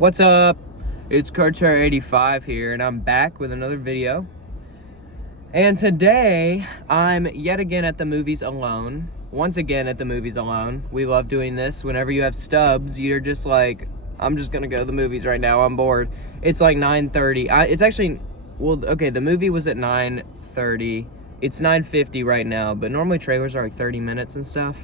What's up? It's Carter85 here, and I'm back with another video. And today, I'm yet again at the movies alone. Once again at the movies alone. We love doing this. Whenever you have stubs, you're just like, I'm just gonna go to the movies right now, I'm bored. It's like 9:30. It's actually, well, okay, the movie was at 9:30. It's 9:50 right now, but normally trailers are like 30 minutes and stuff.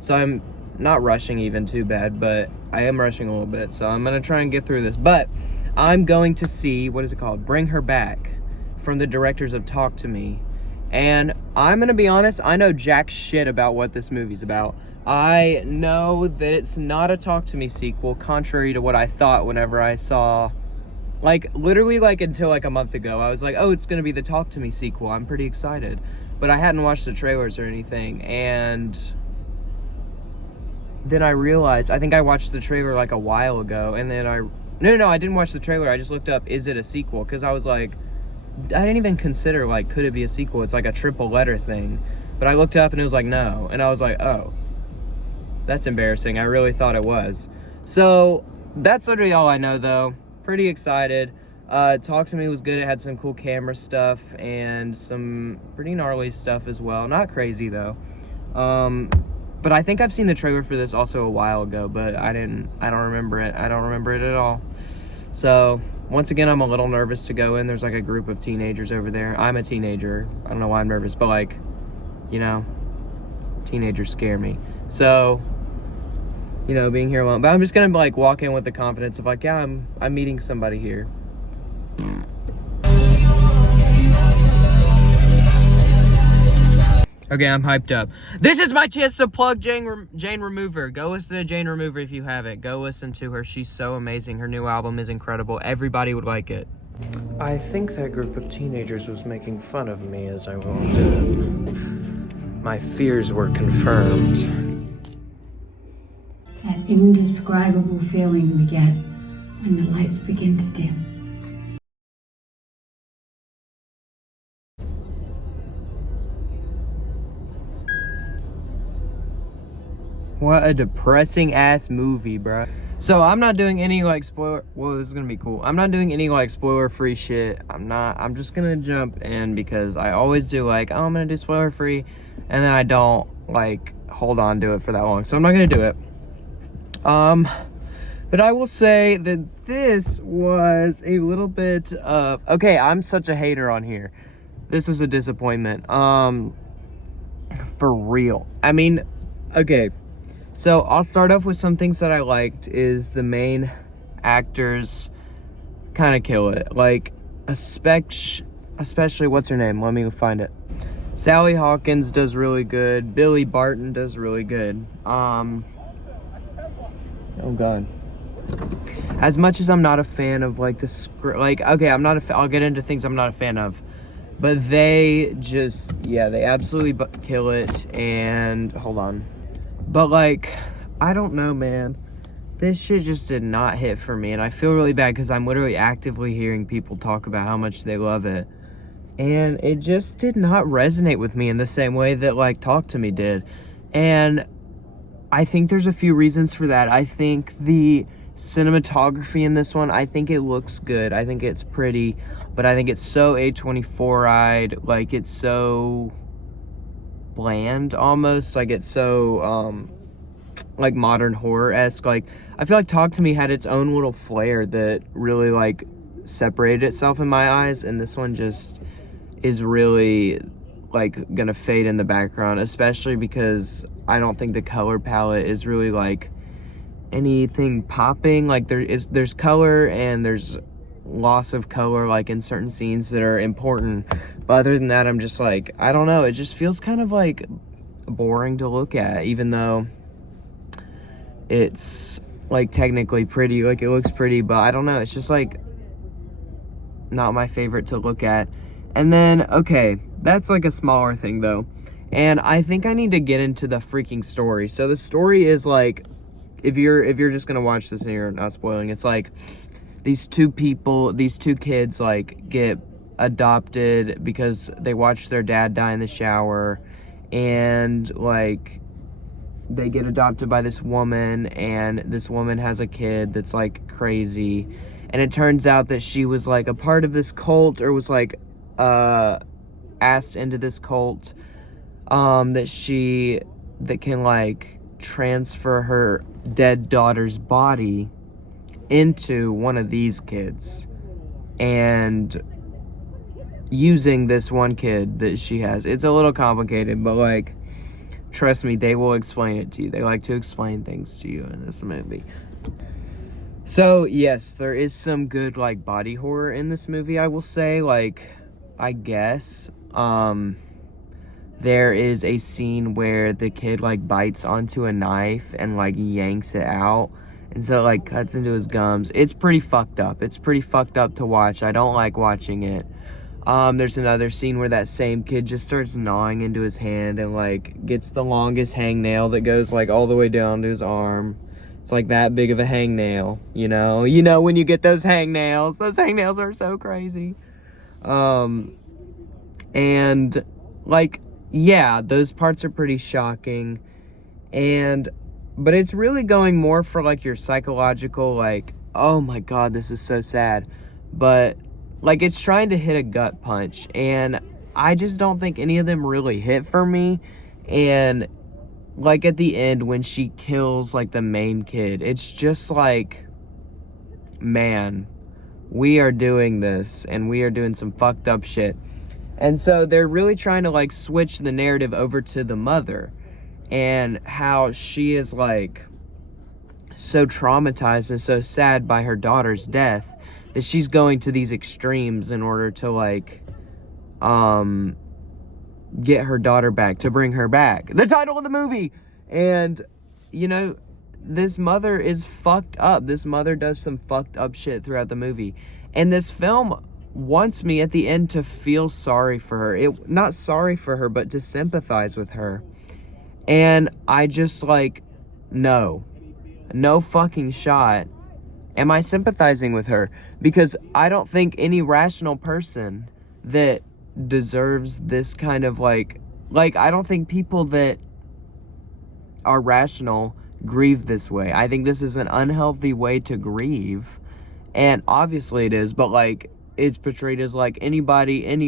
So I'm not rushing even too bad, but I am rushing a little bit, so I'm gonna try and get through this. But I'm going to see, what is it called? Bring Her Back, from the directors of Talk to Me. And I'm gonna be honest, I know jack shit about what this movie's about. I know that it's not a Talk to Me sequel, contrary to what I thought whenever I saw, like, literally, like, until like a month ago, I was like, oh, it's gonna be the Talk to Me sequel. I'm pretty excited. But I hadn't watched the trailers or anything, and then I realized, I think I watched the trailer like a while ago, and then no, I didn't watch the trailer. I just looked up, is it a sequel? Because I was like, I didn't even consider, like, could it be a sequel? It's like a triple letter thing. But I looked up and it was like, no. And I was like, oh, that's embarrassing. I really thought it was. So that's literally all I know, though. Pretty excited. Talk to Me was good. It had some cool camera stuff and some pretty gnarly stuff as well. Not crazy, though. But I think I've seen the trailer for this also a while ago, but I don't remember it. I don't remember it at all. So, once again, I'm a little nervous to go in. There's like a group of teenagers over there. I'm a teenager. I don't know why I'm nervous, but like, you know, teenagers scare me. So, you know, being here alone. But I'm just gonna like walk in with the confidence of like, yeah, I'm meeting somebody here. Okay, I'm hyped up. This is my chance to plug Jane Remover. Go listen to Jane Remover if you haven't. Go listen to her. She's so amazing. Her new album is incredible. Everybody would like it. I think that group of teenagers was making fun of me as I walked in. My fears were confirmed. That indescribable feeling we get when the lights begin to dim. What a depressing ass movie, bro. So I'm not doing any like spoiler. Well, this is gonna be cool. I'm not doing any like spoiler free shit. I'm just gonna jump in because I always do like, oh, I'm gonna do spoiler free, and then I don't like hold on to it for that long. So I'm not gonna do it. But I will say that this was a little bit of, okay, I'm such a hater on here. This was a disappointment. For real. I mean, okay. So I'll start off with some things that I liked is the main actors kind of kill it. Like, especially, what's her name? Let me find it. Sally Hawkins does really good. Billy Barton does really good. Oh God. As much as I'm not a fan of like the script, like, okay, I'll get into things I'm not a fan of. But they just, yeah, they absolutely kill it. And hold on. But like, I don't know, man. This shit just did not hit for me. And I feel really bad because I'm literally actively hearing people talk about how much they love it. And it just did not resonate with me in the same way that like Talk to Me did. And I think there's a few reasons for that. I think the cinematography in this one, I think it looks good. I think it's pretty. But I think it's so A24-eyed. Like, it's so bland almost, like it's so like modern horror-esque. Like, I feel like Talk to Me had its own little flair that really like separated itself in my eyes, and this one just is really like gonna fade in the background, especially because I don't think the color palette is really like anything popping. Like there's color and there's loss of color like in certain scenes that are important, but other than that, I'm just like, I don't know, it just feels kind of like boring to look at, even though it's like technically pretty, like it looks pretty, but I don't know, it's just like not my favorite to look at. And then, okay, that's like a smaller thing though, and I think I need to get into the freaking story. So the story is like, if you're just gonna watch this and you're not spoiling, it's like these two kids like get adopted because they watched their dad die in the shower, and like they get adopted by this woman, and this woman has a kid that's like crazy, and it turns out that she was like a part of this cult, or was like asked into this cult, that can like transfer her dead daughter's body into one of these kids, and using this one kid that she has. It's a little complicated, but like, trust me, they will explain it to you. They like to explain things to you in this movie. So yes, there is some good like body horror in this movie, I will say. Like, I guess there is a scene where the kid like bites onto a knife and like yanks it out, and so it like cuts into his gums. It's pretty fucked up. It's pretty fucked up to watch. I don't like watching it. There's another scene where that same kid just starts gnawing into his hand and like gets the longest hangnail that goes like all the way down to his arm. It's like that big of a hangnail, you know when you get those hangnails are so crazy. And like, yeah, those parts are pretty shocking, but it's really going more for like your psychological, like, oh my god, this is so sad, but like, it's trying to hit a gut punch, and I just don't think any of them really hit for me. And like at the end when she kills like the main kid, it's just like, man, we are doing this, and we are doing some fucked up shit. And so they're really trying to like switch the narrative over to the mother, and how she is like so traumatized and so sad by her daughter's death that she's going to these extremes in order to like get her daughter back, to bring her back. The title of the movie. And this mother is fucked up. This mother does some fucked up shit throughout the movie. And this film wants me at the end to feel sorry for her. Not sorry for her, but to sympathize with her. And I just like, no fucking shot am I sympathizing with her, because I don't think any rational person that deserves this kind of like I don't think people that are rational grieve this way. I think this is an unhealthy way to grieve, and obviously it is, but like, it's portrayed as like any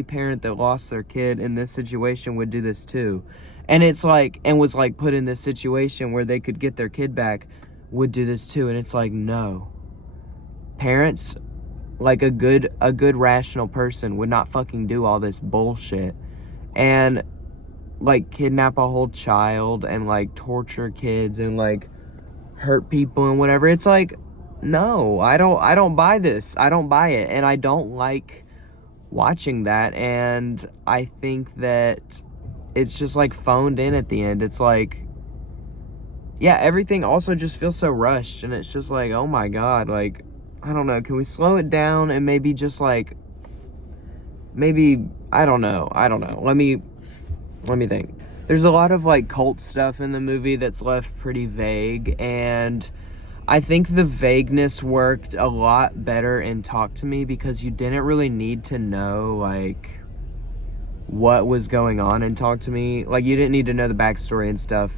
parent that lost their kid in this situation would do this too. And it's like, and was like put in this situation where they could get their kid back, would do this too. And it's like, no. Parents, like a good rational person, would not fucking do all this bullshit and like kidnap a whole child and like torture kids and like hurt people and whatever. It's like, no, I don't buy this. I don't buy it, and I don't like watching that. And I think that it's just like phoned in at the end. It's like, yeah, everything also just feels so rushed, and it's just like, oh my god, like, I don't know, can we slow it down and maybe just like, I don't know, let me think. There's a lot of like cult stuff in the movie that's left pretty vague, and I think the vagueness worked a lot better in Talk to Me, because you didn't really need to know like what was going on in Talk to Me. Like, you didn't need to know the backstory and stuff.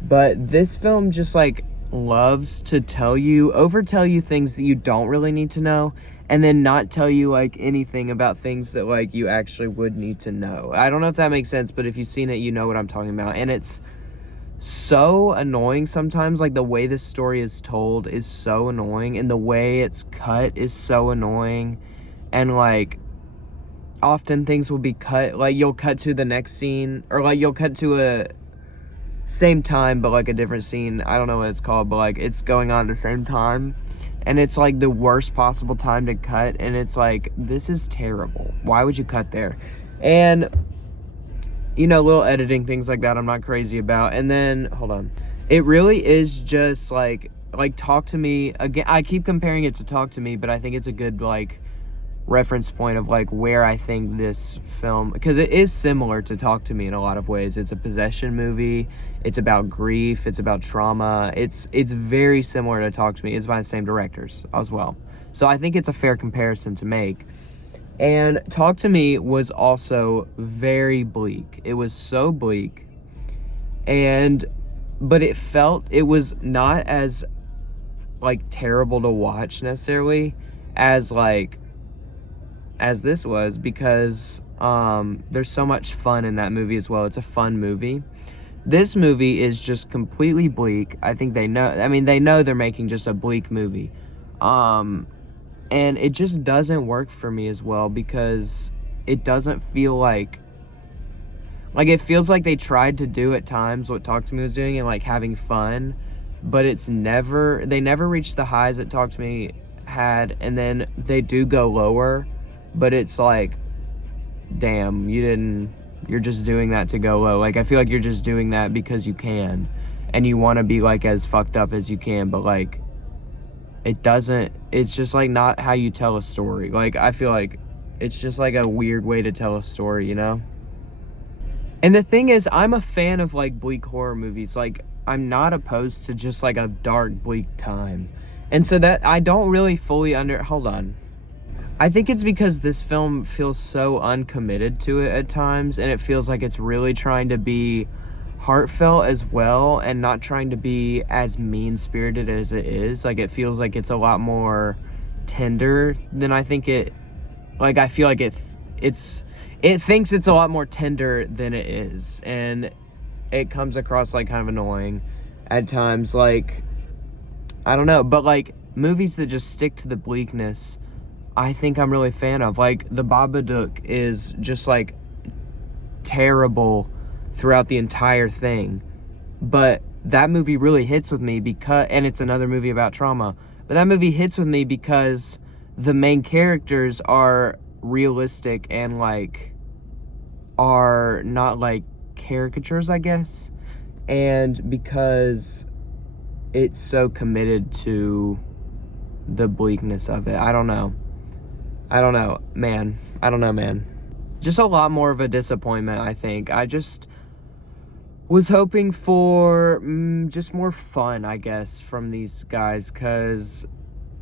But this film just like loves to overtell you things that you don't really need to know, and then not tell you like anything about things that like you actually would need to know. I don't know if that makes sense, but if you've seen it, you know what I'm talking about. And it's so annoying sometimes. Like, the way this story is told is so annoying, and the way it's cut is so annoying. And like, often things will be cut, like you'll cut to the next scene, or like you'll cut to a same time but like a different scene. I don't know what it's called, but like it's going on at the same time, and it's like the worst possible time to cut, and it's like, this is terrible. Why would you cut there? And little editing things like that I'm not crazy about. And then hold on, it really is just like Talk to Me again. I keep comparing it to Talk to Me, but I think it's a good like reference point of like where I think this film, because it is similar to Talk to Me in a lot of ways. It's a possession movie, it's about grief, it's about trauma. It's very similar to Talk to Me. It's by the same directors as well, so I think it's a fair comparison to make. And Talk to Me was also very bleak. It was so bleak, and but it was not as like terrible to watch necessarily as like as this was, because there's so much fun in that movie as well. It's a fun movie. This movie is just completely bleak. I think they know, I mean, they know they're making just a bleak movie. And it just doesn't work for me as well, because it doesn't feel like it feels like they tried to do at times what Talk to Me was doing and like having fun, but they never reach the highs that Talk to Me had, and then they do go lower, but it's like, damn, you're just doing that to go low. Like, I feel like you're just doing that because you can, and you want to be like as fucked up as you can, but like it's just like not how you tell a story. Like, I feel like it's just like a weird way to tell a story, you know? And the thing is, I'm a fan of like bleak horror movies. Like, I'm not opposed to just like a dark, bleak time. And so that I don't really fully hold on. I think it's because this film feels so uncommitted to it at times, and it feels like it's really trying to be heartfelt as well, and not trying to be as mean-spirited as it is. Like, it feels like it's a lot more tender than I think it, like, I feel like it thinks it's a lot more tender than it is, and it comes across like kind of annoying at times. Like, I don't know, but like movies that just stick to the bleakness, I think I'm really a fan of. Like, The Babadook is just like terrible throughout the entire thing, but that movie really hits with me because, and it's another movie about trauma, but that movie hits with me because the main characters are realistic and like are not like caricatures, I guess, and because it's so committed to the bleakness of it. I don't know, man. Just a lot more of a disappointment, I think. I just was hoping for just more fun, I guess, from these guys, because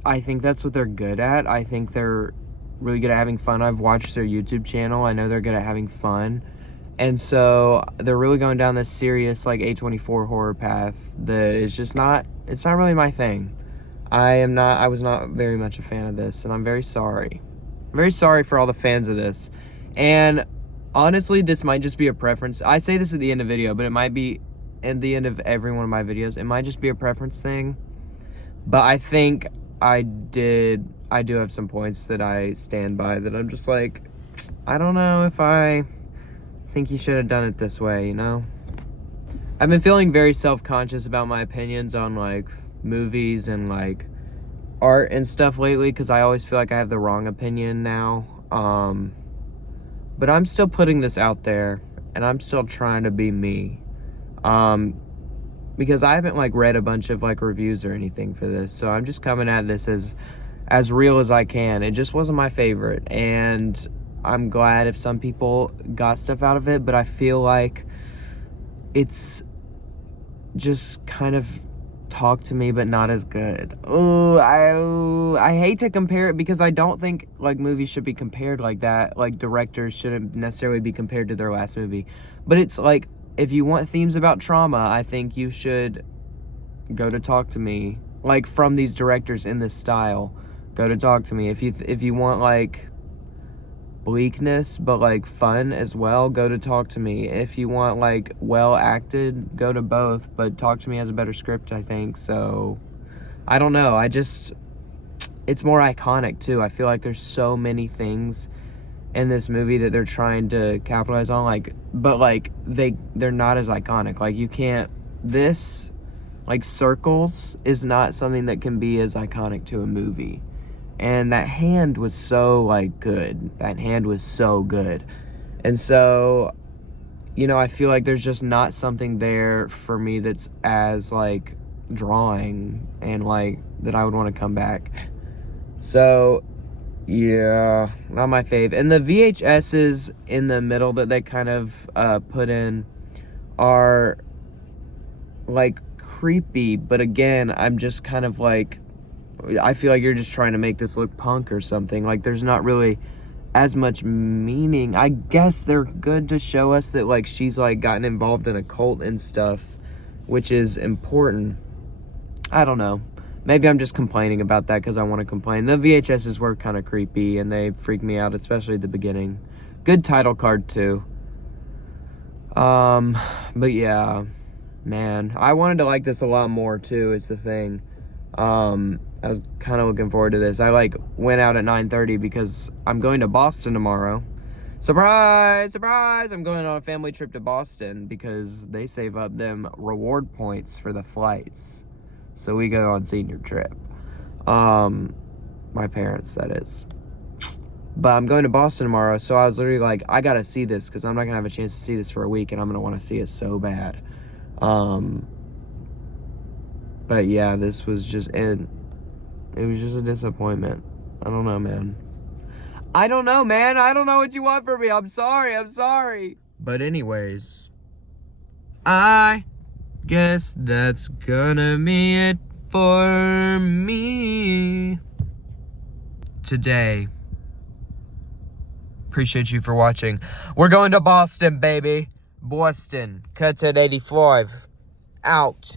I think that's what they're good at. I think they're really good at having fun. I've watched their YouTube channel. I know they're good at having fun. And so they're really going down this serious, like, A24 horror path that is just not, it's not really my thing. I was not very much a fan of this, and I'm very sorry. I'm very sorry for all the fans of this. And honestly, this might just be a preference. I say this at the end of the video, but it might be at the end of every one of my videos. It might just be a preference thing. But I think I do have some points that I stand by that I'm just like, I don't know if I think you should have done it this way, you know? I've been feeling very self-conscious about my opinions on like movies and like art and stuff lately, because I always feel like I have the wrong opinion now. But I'm still putting this out there, and I'm still trying to be me. Because I haven't like read a bunch of like reviews or anything for this, so I'm just coming at this as real as I can. It just wasn't my favorite, and I'm glad if some people got stuff out of it, but I feel like it's just kind of Talk to Me, but not as good. I hate to compare it, because I don't think like movies should be compared like that. Like, directors shouldn't necessarily be compared to their last movie. But it's like, if you want themes about trauma, I think you should go to Talk to Me. Like, from these directors in this style, go to Talk to Me. If you want like bleakness but like fun as well, go to Talk to Me. If you want like well acted, go to both, but Talk to Me has a better script, I think. So I don't know, it's more iconic too. I feel like there's so many things in this movie that they're trying to capitalize on, like, but like they're not as iconic. Like, you can't, this like circles is not something that can be as iconic to a movie. And that hand was so, like, good. That hand was so good. And so, you know, I feel like there's just not something there for me that's as, like, drawing and, like, that I would want to come back. So, yeah, not my fave. And the VHSs in the middle that they kind of put in are, like, creepy. But again, I'm just kind of, like, I feel like you're just trying to make this look punk or something. Like, there's not really as much meaning. I guess they're good to show us that, like, she's, like, gotten involved in a cult and stuff. which is important. I don't know. Maybe I'm just complaining about that because I want to complain. The VHSs were kind of creepy, and they freaked me out, especially at the beginning. Good title card, too. But yeah, man. I wanted to like this a lot more, too, is the thing. I was kind of looking forward to this. I, went out at 9:30 because I'm going to Boston tomorrow. Surprise! Surprise! I'm going on a family trip to Boston because they save up them reward points for the flights. So we go on senior trip. My parents, that is. But I'm going to Boston tomorrow, so I was literally like, I gotta see this because I'm not gonna have a chance to see this for a week, and I'm gonna want to see it so bad. But yeah, this was just it. It was just a disappointment. I don't know, man. I don't know, man. I don't know what you want from me. I'm sorry. But anyways, I guess that's gonna be it for me today. Appreciate you for watching. We're going to Boston, baby. Boston. Cut at 85. Out.